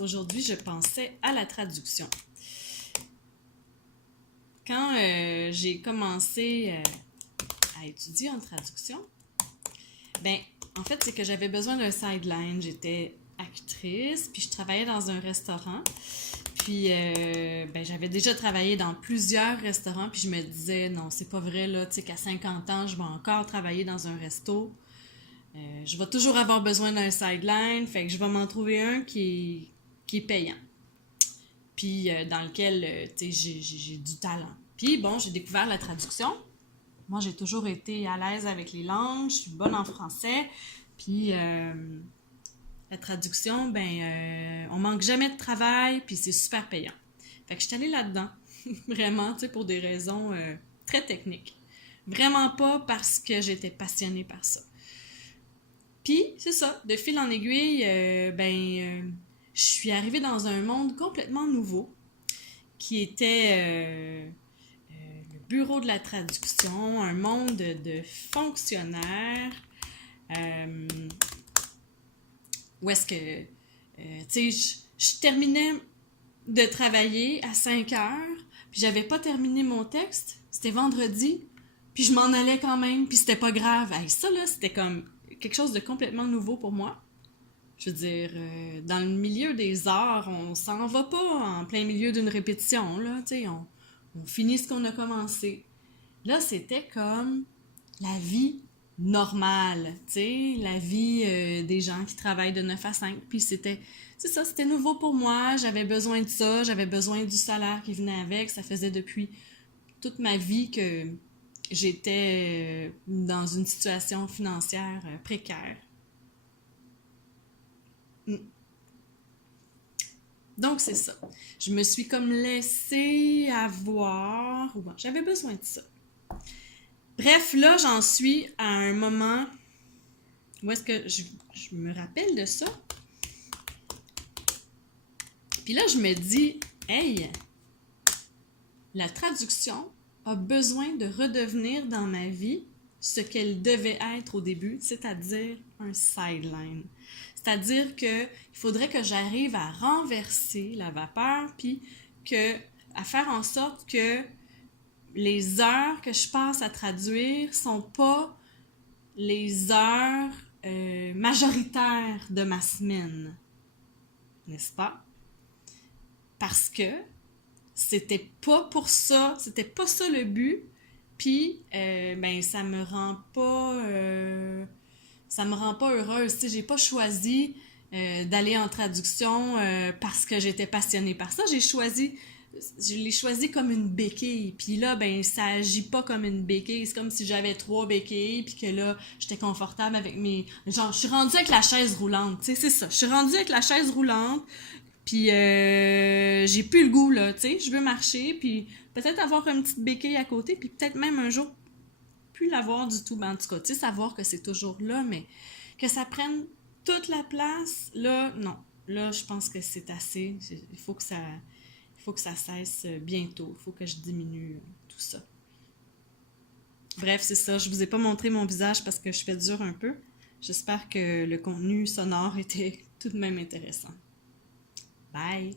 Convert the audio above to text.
Aujourd'hui, je pensais à la traduction. Quand j'ai commencé à étudier en traduction, en fait, c'est que j'avais besoin d'un sideline. J'étais actrice, puis je travaillais dans un restaurant. Puis, j'avais déjà travaillé dans plusieurs restaurants, puis je me disais, non, c'est pas vrai, là, tu sais, qu'à 50 ans, je vais encore travailler dans un resto. Je vais toujours avoir besoin d'un sideline, fait que je vais m'en trouver un qui est payant. Puis, dans lequel, tu sais, j'ai du talent. Puis, bon, j'ai découvert la traduction. Moi, j'ai toujours été à l'aise avec les langues, je suis bonne en français. Puis, la traduction, on manque jamais de travail, puis c'est super payant. Fait que je suis allée là-dedans, vraiment, tu sais, pour des raisons très techniques. Vraiment pas parce que j'étais passionnée par ça. Puis, c'est ça, de fil en aiguille, je suis arrivée dans un monde complètement nouveau, qui était le bureau de la traduction, un monde de fonctionnaires, où est-ce que, tu sais, je terminais de travailler à 5 heures, puis j'avais pas terminé mon texte, c'était vendredi, puis je m'en allais quand même, puis c'était pas grave. Hey, ça, là, c'était comme quelque chose de complètement nouveau pour moi. Je veux dire, dans le milieu des arts, on s'en va pas en plein milieu d'une répétition, là, tu sais, on finit ce qu'on a commencé. Là, c'était comme la vie normale, tu sais, la vie des gens qui travaillent de 9 à 5. Puis c'est ça, c'était nouveau pour moi, j'avais besoin de ça, j'avais besoin du salaire qui venait avec. Ça faisait depuis toute ma vie que j'étais dans une situation financière précaire. Donc, c'est ça. Je me suis comme laissée avoir. Bon, j'avais besoin de ça. Bref, là, j'en suis à un moment où est-ce que je me rappelle de ça. Puis là, je me dis, hey, la traduction a besoin de redevenir dans ma vie ce qu'elle devait être au début, c'est-à-dire un sideline. C'est-à-dire qu'il faudrait que j'arrive à renverser la vapeur, puis à faire en sorte que les heures que je passe à traduire sont pas les heures majoritaires de ma semaine. N'est-ce pas? Parce que c'était pas pour ça, c'était pas ça le but. Puis, ça me rend pas heureuse. Tu sais, j'ai pas choisi d'aller en traduction parce que j'étais passionnée par ça. Je l'ai choisi comme une béquille. Puis là, ça agit pas comme une béquille. C'est comme si j'avais 3 béquilles, puis que là, j'étais confortable avec mes... Genre, je suis rendue avec la chaise roulante, tu sais, c'est ça. Je suis rendue avec la chaise roulante, puis j'ai plus le goût, là, tu sais. Je veux marcher, puis peut-être avoir une petite béquille à côté, puis peut-être même un jour plus l'avoir du tout. En tout cas, tu sais, savoir que c'est toujours là, mais que ça prenne toute la place, là, non. Là, je pense que c'est assez. Il faut que ça cesse bientôt. Il faut que je diminue tout ça. Bref, c'est ça. Je vous ai pas montré mon visage parce que je fais dur un peu. J'espère que le contenu sonore était tout de même intéressant. Bye!